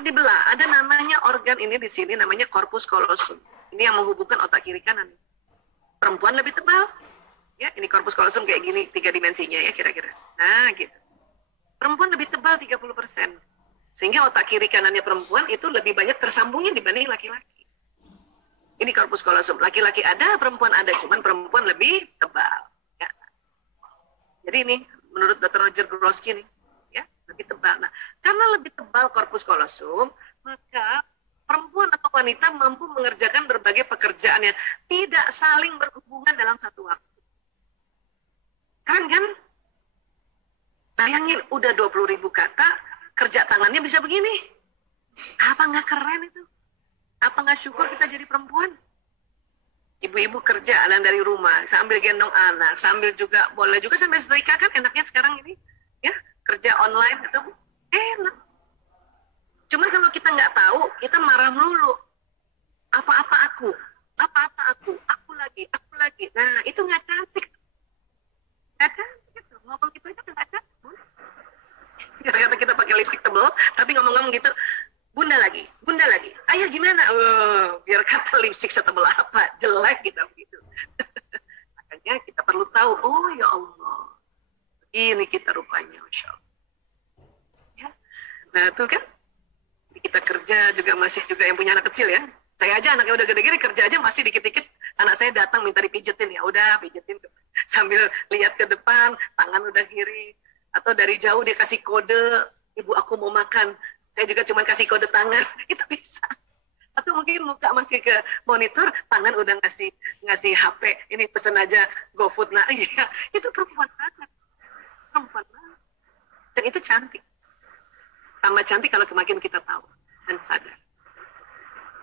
otak dibelah, ada namanya organ ini di sini namanya corpus callosum. Ini yang menghubungkan otak kiri kanan. Perempuan lebih tebal. Ya, ini corpus callosum kayak gini 3 dimensinya ya kira-kira. Nah, gitu. Perempuan lebih tebal 30%. Sehingga otak kiri kanannya perempuan itu lebih banyak tersambungnya dibanding laki-laki. Ini corpus callosum. Laki-laki ada, perempuan ada, cuman perempuan lebih tebal. Ya. Jadi ini menurut Dr. Roger Grosky nih, ya, lebih tebal. Nah, karena lebih tebal corpus callosum, maka perempuan atau wanita mampu mengerjakan berbagai pekerjaan yang tidak saling berhubungan dalam satu waktu. Keren kan? Bayangin udah 20.000 kata, kerja tangannya bisa begini. Apa nggak keren itu? Apa nggak syukur kita jadi perempuan? Ibu-ibu kerja dari rumah, sambil gendong anak, sambil juga, boleh juga sambil setrika kan enaknya sekarang ini. Ya, kerja online itu enak. Cuman kalau kita nggak tahu, kita marah melulu. Apa-apa aku lagi. Nah, itu nggak cantik. Nggak cantik gitu. Ngomong gitu aja nggak cantik. Ternyata kita pakai lipstik tebal, tapi ngomong-ngomong gitu, bunda lagi. Ayah gimana? Biar kata lipstik setebal apa, jelek gitu. Makanya kita perlu tahu, oh ya Allah, ini kita rupanya, Masya Allah. Ya. Nah, tuh kan, kita kerja juga masih juga yang punya anak kecil ya. Saya aja anaknya udah gede-gede kerja aja masih dikit-dikit anak saya datang minta dipijetin, ya udah pijetin sambil lihat ke depan, tangan udah kiri, atau dari jauh dia kasih kode, ibu aku mau makan, saya juga cuma kasih kode tangan, itu bisa. Atau mungkin muka masih ke monitor, tangan udah ngasih HP, ini pesen aja GoFood. Nah iya, itu perempuan banget, dan itu cantik. Tambah cantik kalau makin kita tahu dan sadar.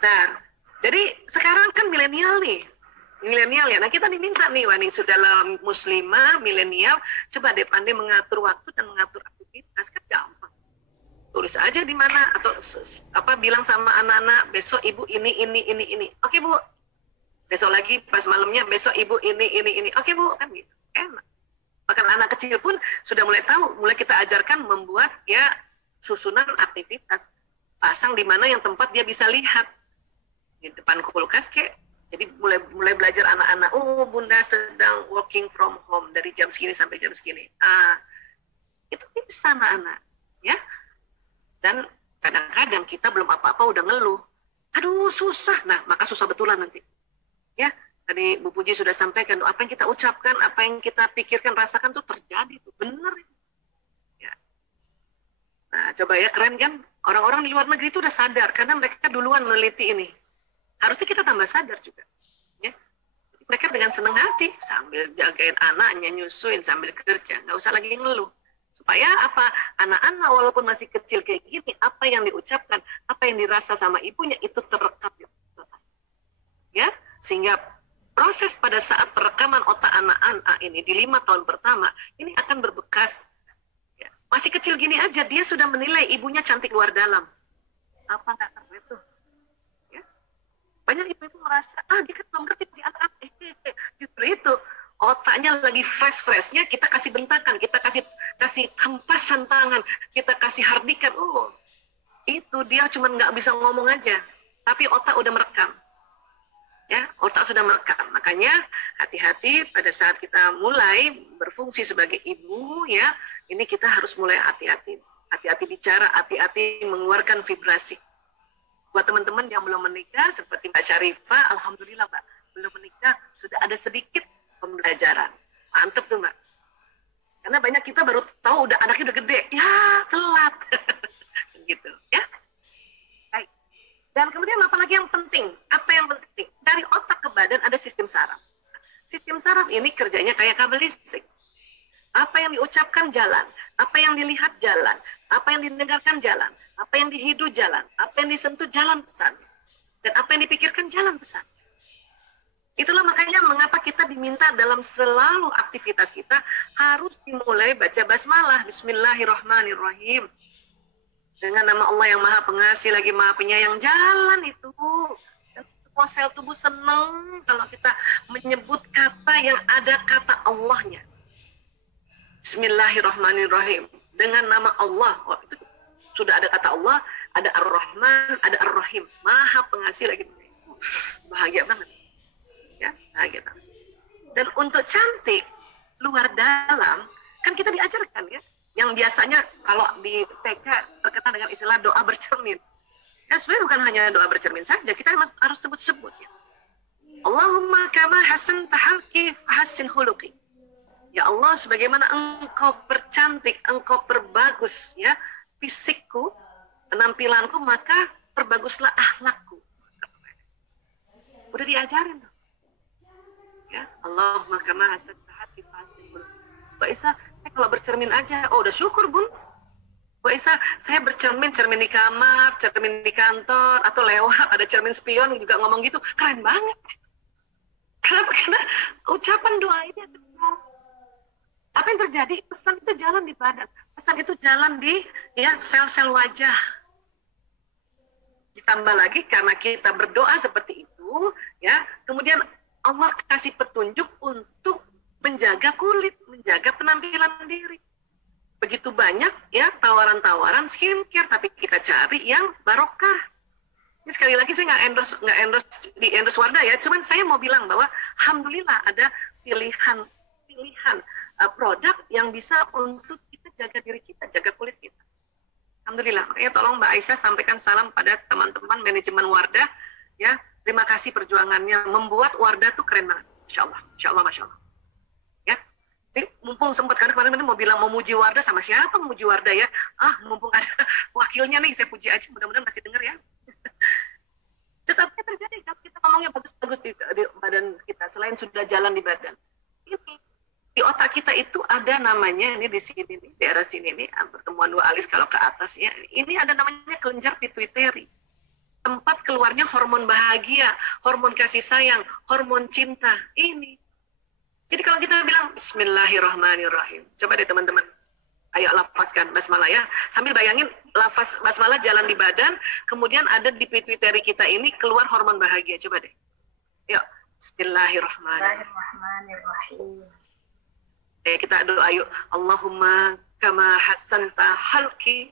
Nah, jadi sekarang kan milenial ya. Nah, kita diminta nih, wah nih sudah muslimah, milenial, coba deh pandai mengatur waktu dan mengatur aktivitas, kan gampang. Tulis aja di mana atau bilang sama anak-anak, besok ibu ini. Oke, Bu. Besok lagi pas malamnya, besok ibu ini. Oke, Bu, kan gitu. Enak. Bahkan anak kecil pun sudah mulai tahu, mulai kita ajarkan membuat ya susunan aktivitas. Pasang di mana yang tempat dia bisa lihat. Di depan kulkas kek. Jadi mulai belajar anak-anak, oh bunda sedang working from home dari jam segini sampai jam segini. Itu bisa anak-anak, ya. Dan kadang-kadang kita belum apa-apa udah ngeluh. Aduh susah, nah maka susah betulan nanti. Ya, tadi Bu Puji sudah sampaikan, apa yang kita ucapkan, apa yang kita pikirkan, rasakan tuh terjadi tuh, bener. Ya. Nah coba ya, keren kan? Orang-orang di luar negeri itu udah sadar karena mereka duluan meneliti ini. Harusnya kita tambah sadar juga. Ya. Mereka dengan senang hati, sambil jagain anaknya, nyusuin, sambil kerja. Nggak usah lagi ngeluh. Supaya apa? Anak-anak walaupun masih kecil kayak gini, apa yang diucapkan, apa yang dirasa sama ibunya, itu terekam. Ya, sehingga proses pada saat perekaman otak anak-anak ini, di 5 tahun pertama, ini akan berbekas. Ya. Masih kecil gini aja, dia sudah menilai ibunya cantik luar dalam. Apa nggak keren tuh? Banyak ibu-ibu merasa, dia kan belum ngerti si anak, justru itu otaknya lagi fresh-freshnya, kita kasih bentakan, kita kasih hempasan tangan, kita kasih hardikan, itu dia cuma nggak bisa ngomong aja, tapi otak udah merekam, ya, otak sudah merekam. Makanya hati-hati pada saat kita mulai berfungsi sebagai ibu, ya, ini kita harus mulai hati-hati bicara, hati-hati mengeluarkan vibrasi. Buat teman-teman yang belum menikah, seperti Mbak Syarifah, alhamdulillah Mbak, belum menikah, sudah ada sedikit pembelajaran. Mantep tuh Mbak. Karena banyak kita baru tahu anaknya udah gede, ya telat. Gitu, ya. Baik. Dan kemudian apa lagi yang penting? Apa yang penting? Dari otak ke badan ada sistem saraf. Sistem saraf ini kerjanya kayak kabel listrik. Apa yang diucapkan jalan, apa yang dilihat jalan, apa yang didengarkan jalan, apa yang dihidu jalan, apa yang disentuh jalan pesan, dan apa yang dipikirkan jalan pesan. Itulah makanya mengapa kita diminta dalam selalu aktivitas kita harus dimulai baca basmalah, Bismillahirrahmanirrahim. Dengan nama Allah yang Maha Pengasih lagi Maha Penyayang, jalan itu. Dan semua sel tubuh senang kalau kita menyebut kata yang ada kata Allahnya. Bismillahirrahmanirrahim. Dengan nama Allah. Itu sudah ada kata Allah, ada Ar-Rahman, ada Ar-Rahim, Maha Pengasih lagi. Bahagia banget. Ya, bahagia banget. Dan untuk cantik luar dalam, kan kita diajarkan ya, yang biasanya kalau di TK terkenal dengan istilah doa bercermin. Ya sebenarnya bukan hanya doa bercermin saja, kita harus sebut-sebut ya. Allahumma kama hasan tahalki hasin huluki. Ya Allah, sebagaimana engkau percantik, engkau perbagus ya fisikku, penampilanku, maka perbaguslah akhlakku. Udah diajarin tuh. Ya, Allahumma kama hasan tahalki hasin huluki. Mbak Isa, saya kalau bercermin aja, oh udah syukur bun. Mbak Isa, saya bercermin, cermin di kamar, cermin di kantor, atau lewat ada cermin spion juga ngomong gitu, keren banget. Kenapa? Karena ucapan doa ini apa yang terjadi? Pesan itu jalan di badan, pesan itu jalan di ya sel-sel wajah. Ditambah lagi karena kita berdoa seperti itu, ya, kemudian Allah kasih petunjuk untuk menjaga kulit, menjaga penampilan diri. Begitu banyak ya tawaran-tawaran skincare, tapi kita cari yang barokah. Ini sekali lagi saya nggak endorse Wardah ya, cuman saya mau bilang bahwa alhamdulillah ada pilihan produk yang bisa untuk kita jaga diri kita, jaga kulit kita. Alhamdulillah. Makanya tolong Mbak Aisyah sampaikan salam pada teman-teman manajemen Wardah ya. Terima kasih perjuangannya membuat Wardah tuh keren banget. Insya Allah, Masya Allah. Ya. Jadi, mumpung sempat karena kemarin mau bilang mau muji Wardah, sama siapa memuji Wardah ya? Mumpung ada wakilnya nih, saya puji aja, mudah-mudahan masih dengar ya. Terus apa yang terjadi kalau kita ngomongnya bagus-bagus di badan kita, selain sudah jalan di badan? Ini di otak kita itu ada namanya, ini di sini nih, daerah sini nih, pertemuan dua alis kalau ke atas ya, ini ada namanya kelenjar pituitari. Tempat keluarnya hormon bahagia, hormon kasih sayang, hormon cinta. Ini. Jadi kalau kita bilang Bismillahirrahmanirrahim, coba deh teman-teman, ayo lafazkan basmalah ya. Sambil bayangin lafaz basmalah jalan di badan, kemudian ada di pituitari kita ini keluar hormon bahagia. Coba deh. Yuk, Bismillahirrahmanirrahim. Kita doa yuk. Allahumma kama hasanta halki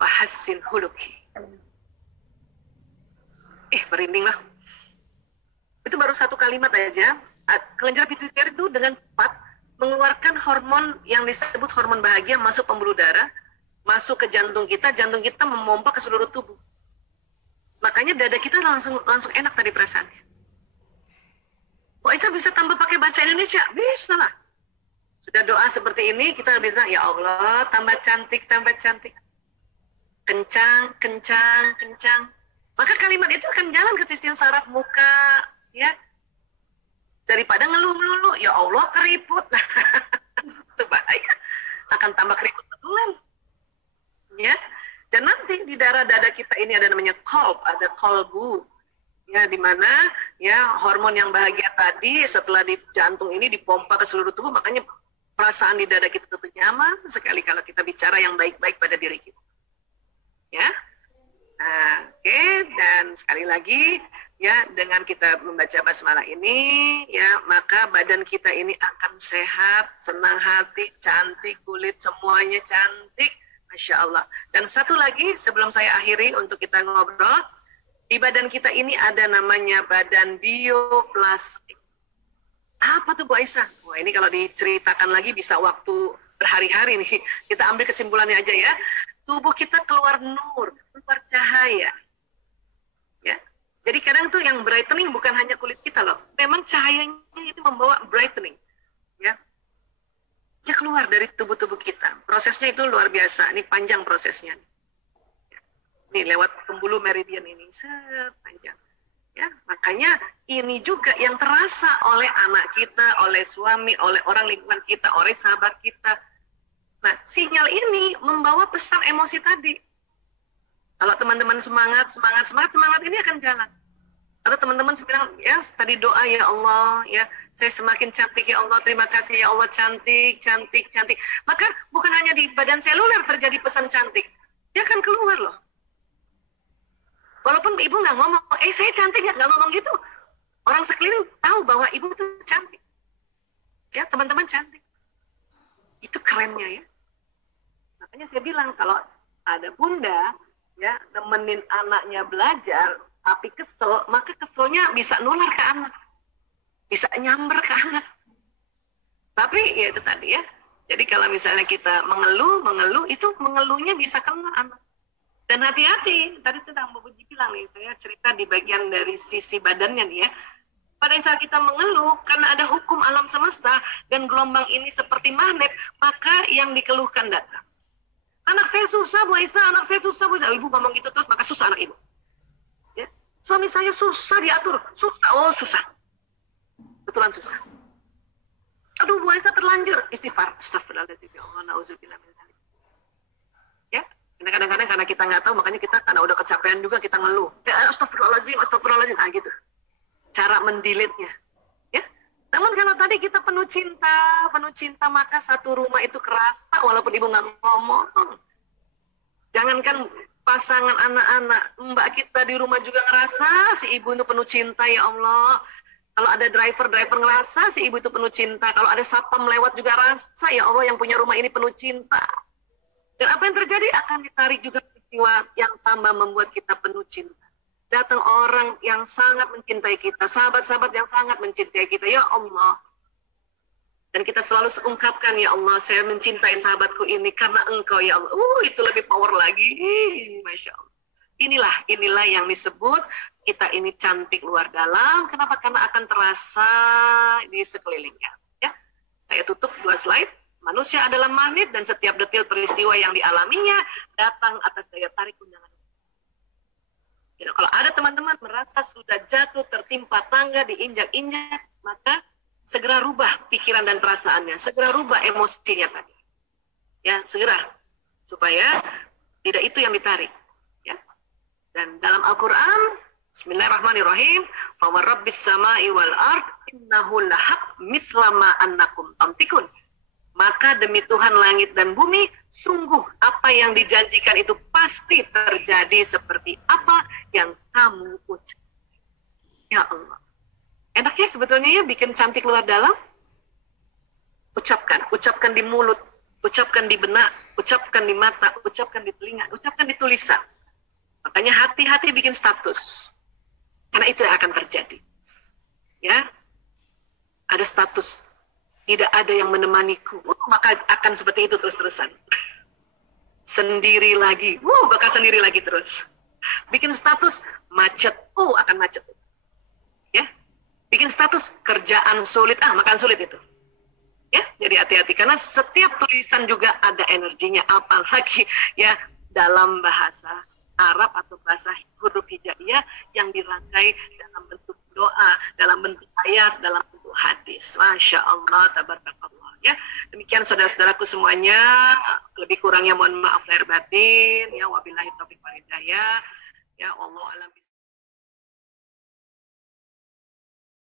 wa hassin huluki. Merinding lah. Itu baru satu kalimat aja. Kelenjar pituitari itu dengan cepat mengeluarkan hormon yang disebut hormon bahagia masuk pembuluh darah, masuk ke jantung kita memompa ke seluruh tubuh. Makanya dada kita langsung enak tadi perasaannya. Kok Isa bisa tambah pakai bahasa Indonesia? Bisa lah. Sudah doa seperti ini, kita bisa, ya Allah, tambah cantik, kencang. Maka kalimat itu akan jalan ke sistem saraf muka, ya. Daripada ngeluh melulu, ya Allah keriput. Itu bahaya. Akan tambah keriput betulan. Ya. Dan nanti di daerah dada kita ini ada namanya ada kolbu. Ya, di mana ya hormon yang bahagia tadi setelah di jantung ini dipompa ke seluruh tubuh, makanya perasaan di dada kita tentu nyaman sekali kalau kita bicara yang baik-baik pada diri kita. Ya. Oke, dan sekali lagi ya, dengan kita membaca basmalah ini ya, maka badan kita ini akan sehat, senang hati, cantik, kulit semuanya cantik, Masya Allah. Dan satu lagi sebelum saya akhiri untuk kita ngobrol, di badan kita ini ada namanya badan bioplastik. Apa tuh Bu Aisyah? Wah, ini kalau diceritakan lagi bisa waktu berhari-hari nih. Kita ambil kesimpulannya aja ya. Tubuh kita keluar nur, keluar cahaya. Ya. Jadi kadang tuh yang brightening bukan hanya kulit kita loh. Memang cahayanya itu membawa brightening. Ya. Dia keluar dari tubuh-tubuh kita. Prosesnya itu luar biasa. Ini panjang prosesnya. Nih lewat pembuluh meridian ini, panjang. Ya, makanya ini juga yang terasa oleh anak kita, oleh suami, oleh orang lingkungan kita, oleh sahabat kita. Nah, sinyal ini membawa pesan emosi tadi. Kalau teman-teman semangat ini akan jalan. Atau teman-teman bilang, ya tadi doa ya Allah, ya saya semakin cantik ya Allah, terima kasih ya Allah, cantik. Maka bukan hanya di badan seluler terjadi pesan cantik, dia akan keluar loh. Walaupun ibu nggak ngomong, saya cantik nggak ngomong gitu. Orang sekeliling tahu bahwa ibu itu cantik. Ya, teman-teman cantik. Itu kerennya ya. Makanya saya bilang, kalau ada bunda ya nemenin anaknya belajar tapi kesel, maka keselnya bisa nular ke anak, bisa nyamber ke anak. Tapi ya itu tadi ya, jadi kalau misalnya kita mengeluh itu mengeluhnya bisa kena anak. Dan hati-hati, tadi tentang Bu Puji bilang nih, saya cerita di bagian dari sisi badannya nih ya. Pada saat kita mengeluh, karena ada hukum alam semesta, dan gelombang ini seperti magnet, maka yang dikeluhkan datang. Anak saya susah, Bu Aisyah, anak saya susah, Bu Aisyah. Ibu ngomong gitu terus, maka susah anak ibu. Ya. Suami saya susah diatur, susah, oh susah. Betulan susah. Aduh, Bu Aisyah terlanjur. Istighfar, astagfirullahaladzim, ya Allah, na'udzubillah min dzalik. Ya, kadang-kadang karena kita nggak tahu, makanya kita karena udah kecapean juga kita ngeluh. Astagfirullahaladzim, astagfirullahaladzim, gitu. Cara mendelete-nya. Ya. Namun kalau tadi kita penuh cinta, maka satu rumah itu kerasa walaupun ibu nggak ngomong. Jangankan pasangan anak-anak, mbak kita di rumah juga ngerasa si ibu itu penuh cinta, ya Allah. Kalau ada driver ngerasa si ibu itu penuh cinta. Kalau ada satpam lewat juga rasa, ya Allah yang punya rumah ini penuh cinta. Dan apa yang terjadi akan ditarik juga peristiwa yang tambah membuat kita penuh cinta. Datang orang yang sangat mencintai kita, sahabat-sahabat yang sangat mencintai kita, ya Allah. Dan kita selalu ungkapkan, ya Allah, saya mencintai sahabatku ini karena Engkau, ya Allah. Itu lebih power lagi. Masya Allah. Inilah yang disebut kita ini cantik luar dalam. Kenapa? Karena akan terasa di sekelilingnya. Ya, saya tutup 2 slide. Manusia adalah magnet dan setiap detil peristiwa yang dialaminya datang atas daya tarik undangan. Jadi, kalau ada teman-teman merasa sudah jatuh tertimpa tangga diinjak-injak, maka segera rubah pikiran dan perasaannya, segera rubah emosinya tadi. Ya, segera supaya tidak itu yang ditarik. Ya. Dan dalam Al-Qur'an, Bismillahirrahmanirrahim, "Fa warabbis sama'i wal ard innahu lahaq mithla ma annakum tamtikun." Maka demi Tuhan langit dan bumi, sungguh apa yang dijanjikan itu pasti terjadi seperti apa yang kamu ucap. Ya Allah. Enaknya sebetulnya ya bikin cantik luar dalam. Ucapkan di mulut, ucapkan di benak, ucapkan di mata, ucapkan di telinga, ucapkan di tulisan. Makanya hati-hati bikin status. Karena itu yang akan terjadi. Ya. Ada status. Tidak ada yang menemaniku, maka akan seperti itu terus-terusan. Sendiri lagi, bakal sendiri lagi terus. Bikin status macet, akan macet. Ya, bikin status kerjaan sulit, makan sulit itu. Ya, jadi hati-hati karena setiap tulisan juga ada energinya, apalagi ya dalam bahasa Arab atau bahasa huruf hijaiyah yang dirangkai dalam bentuk doa, dalam bentuk ayat, dalam bentuk hadis. Masya Allah, tabarakallah. Ya, demikian saudara-saudaraku semuanya. Lebih kurangnya mohon maaf lahir batin. Ya, wabillahi taufiq wal hidayah. Ya, wallahu a'lam.